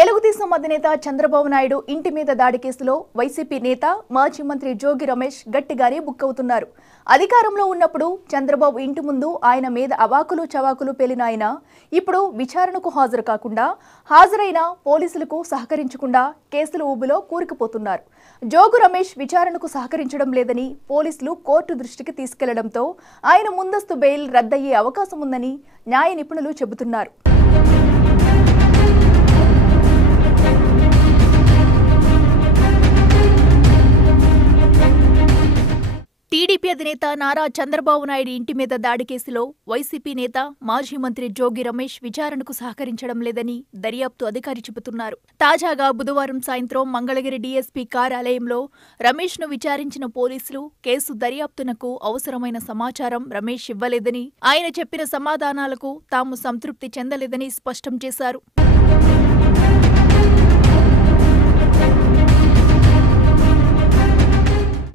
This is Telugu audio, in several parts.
తెలుగుదేశం అధినేత చంద్రబాబు నాయుడు ఇంటి మీద దాడి కేసులో వైసీపీ నేత మాజీ మంత్రి జోగి రమేష్ గట్టిగానే బుక్కవుతున్నారు. అధికారంలో ఉన్నప్పుడు చంద్రబాబు ఇంటి ముందు ఆయన మీద అవాకులు చవాకులు పేలిన ఆయన ఇప్పుడు విచారణకు హాజరు కాకుండా హాజరైన పోలీసులకు సహకరించకుండా కేసుల ఊబిలో కూరుకుపోతున్నారు. జోగి రమేష్ విచారణకు సహకరించడం లేదని పోలీసులు కోర్టు దృష్టికి తీసుకెళ్లడంతో ఆయన ముందస్తు బెయిల్ రద్దయ్యే అవకాశం ఉందని న్యాయ నిపుణులు చెబుతున్నారు. టీడీపీ అధినేత నారా చంద్రబాబు నాయుడు ఇంటి మీద దాడి కేసులో వైసీపీ నేత మాజీ మంత్రి జోగి రమేష్ విచారణకు సహకరించడం లేదని దర్యాప్తు అధికారి చెబుతున్నారు. తాజాగా బుధవారం సాయంత్రం మంగళగిరి డీఎస్పీ కార్యాలయంలో రమేష్ను విచారించిన పోలీసులు కేసు దర్యాప్తునకు అవసరమైన సమాచారం రమేష్ ఇవ్వలేదని, ఆయన చెప్పిన సమాధానాలకు తాము సంతృప్తి చెందలేదని స్పష్టం చేశారు.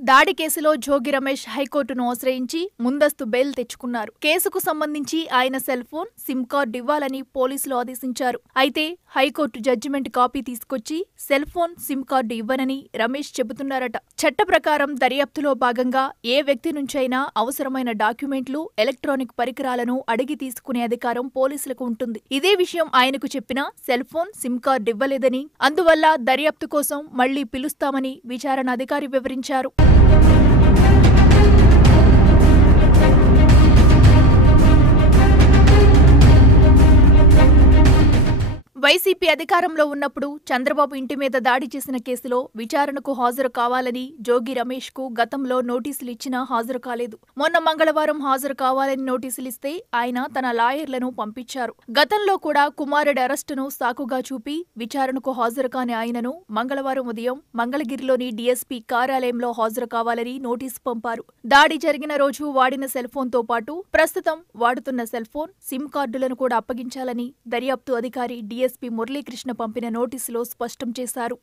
దాడి కేసులో జోగి రమేష్ హైకోర్టును ఆశ్రయించి ముందస్తు బెయిల్ తెచ్చుకున్నారు. కేసుకు సంబంధించి ఆయన సెల్ ఫోన్, సిమ్ కార్డు ఇవ్వాలని పోలీసులు ఆదేశించారు. అయితే హైకోర్టు జడ్జిమెంట్ కాపీ తీసుకొచ్చి సెల్ ఫోన్, సిమ్ కార్డు ఇవ్వనని రమేష్ చెబుతున్నారట. చట్ట ప్రకారం దర్యాప్తులో భాగంగా ఏ వ్యక్తి నుంచైనా అవసరమైన డాక్యుమెంట్లు, ఎలక్ట్రానిక్ పరికరాలను అడిగి తీసుకునే అధికారం పోలీసులకు ఉంటుంది. ఇదే విషయం ఆయనకు చెప్పినా సెల్ ఫోన్, సిమ్ కార్డు ఇవ్వలేదని, అందువల్ల దర్యాప్తు కోసం మళ్లీ పిలుస్తామని విచారణ అధికారి వివరించారు. వైసీపీ అధికారంలో ఉన్నప్పుడు చంద్రబాబు ఇంటి మీద దాడి చేసిన కేసులో విచారణకు హాజరు కావాలని జోగి రమేష్ కు గతంలో నోటీసులు ఇచ్చినా హాజరు కాలేదు. మొన్న మంగళవారం హాజరు కావాలని నోటీసులిస్తే ఆయన తన లాయర్లను పంపించారు. గతంలో కూడా కుమారుడి అరెస్టును సాకుగా చూపి విచారణకు హాజరు కాని ఆయనను మంగళవారం ఉదయం మంగళగిరిలోని డీఎస్పీ కార్యాలయంలో హాజరు కావాలని నోటీసు పంపారు. దాడి జరిగిన రోజు వాడిన సెల్ ఫోన్ తో పాటు ప్రస్తుతం వాడుతున్న సెల్ ఫోన్, సిమ్ కార్డులను కూడా అప్పగించాలని దర్యాప్తు అధికారి డీఎస్పీ మురళీకృష్ణ పంపిన నోటీసులో స్పష్టం చేశారు.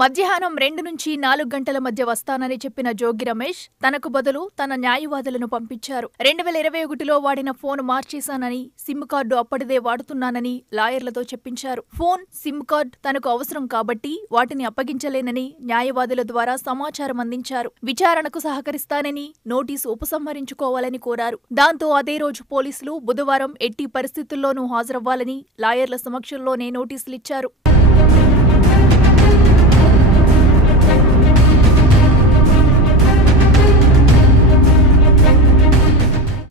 మధ్యాహ్నం 2 నుంచి 4 గంటల మధ్య వస్తానని చెప్పిన జోగి రమేష్ తనకు బదులు తన న్యాయవాదులను పంపించారు. 2021లో వాడిన ఫోన్ మార్చేశానని, సిమ్ కార్డు అప్పటిదే వాడుతున్నానని లాయర్లతో చెప్పించారు. ఫోన్, సిమ్ కార్డు తనకు అవసరం కాబట్టి వాటిని అప్పగించలేనని న్యాయవాదుల ద్వారా సమాచారం అందించారు. విచారణకు సహకరిస్తానని నోటీసు ఉపసంహరించుకోవాలని కోరారు. దాంతో అదే రోజు పోలీసులు బుధవారం ఎట్టి పరిస్థితుల్లోనూ హాజరవ్వాలని లాయర్ల సమక్షంలోనే నోటీసులిచ్చారు.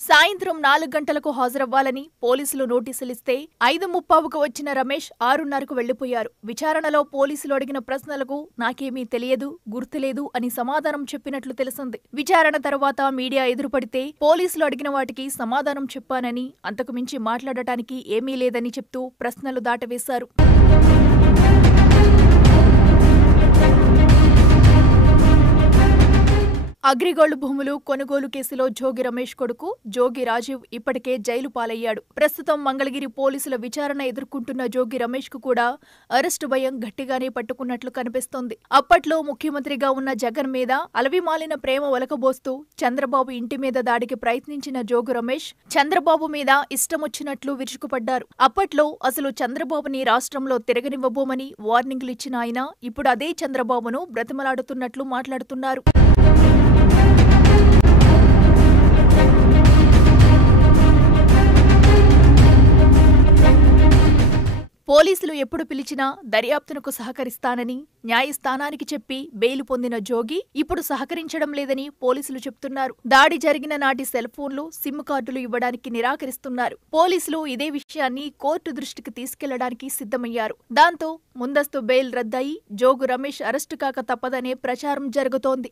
సాయంత్రం 4 గంటలకు హాజరవ్వాలని పోలీసులు నోటీసులిస్తే 5:30కు వచ్చిన రమేష్ 6:30కు వెళ్లిపోయారు. విచారణలో పోలీసులు అడిగిన ప్రశ్నలకు నాకేమీ తెలియదు, గుర్తులేదు అని సమాధానం చెప్పినట్లు తెలిసింది. విచారణ తర్వాత మీడియా ఎదురుపడితే పోలీసులు అడిగిన వాటికి సమాధానం చెప్పానని, అంతకు మించి మాట్లాడటానికి ఏమీ లేదని చెప్తూ ప్రశ్నలు దాటవేశారు. అగ్రిగోల్డ్ భూములు కొనుగోలు కేసులో జోగి రమేష్ కొడుకు జోగి రాజీవ్ ఇప్పటికే జైలు పాలయ్యాడు. ప్రస్తుతం మంగళగిరి పోలీసుల విచారణ ఎదుర్కొంటున్న జోగి రమేష్ కు కూడా అరెస్టు భయం గట్టిగానే పట్టుకున్నట్లు కనిపిస్తోంది. అప్పట్లో ముఖ్యమంత్రిగా ఉన్న జగన్ మీద అలవిమాలిన ప్రేమ ఒలకబోస్తూ చంద్రబాబు ఇంటి మీద దాడికి ప్రయత్నించిన జోగి రమేష్ చంద్రబాబు మీద ఇష్టమొచ్చినట్లు విరుచుకుపడ్డారు. అప్పట్లో అసలు చంద్రబాబుని రాష్ట్రంలో తిరగనివ్వబోమని వార్నింగ్లు ఇచ్చిన ఆయన ఇప్పుడు అదే చంద్రబాబును బ్రతిమలాడుతున్నట్లు మాట్లాడుతున్నారు. పోలీసులు ఎప్పుడు పిలిచినా దర్యాప్తునకు సహకరిస్తానని న్యాయస్థానానికి చెప్పి బెయిల్ పొందిన జోగి ఇప్పుడు సహకరించడం లేదని పోలీసులు చెప్తున్నారు. దాడి జరిగిన నాటి సెల్ ఫోన్లు, సిమ్ కార్డులు ఇవ్వడానికి నిరాకరిస్తున్నారు. పోలీసులు ఇదే విషయాన్ని కోర్టు దృష్టికి తీసుకెళ్లడానికి సిద్ధమయ్యారు. దాంతో ముందస్తు బెయిల్ రద్దయి జోగి రమేష్ అరెస్టు కాక తప్పదనే ప్రచారం జరుగుతోంది.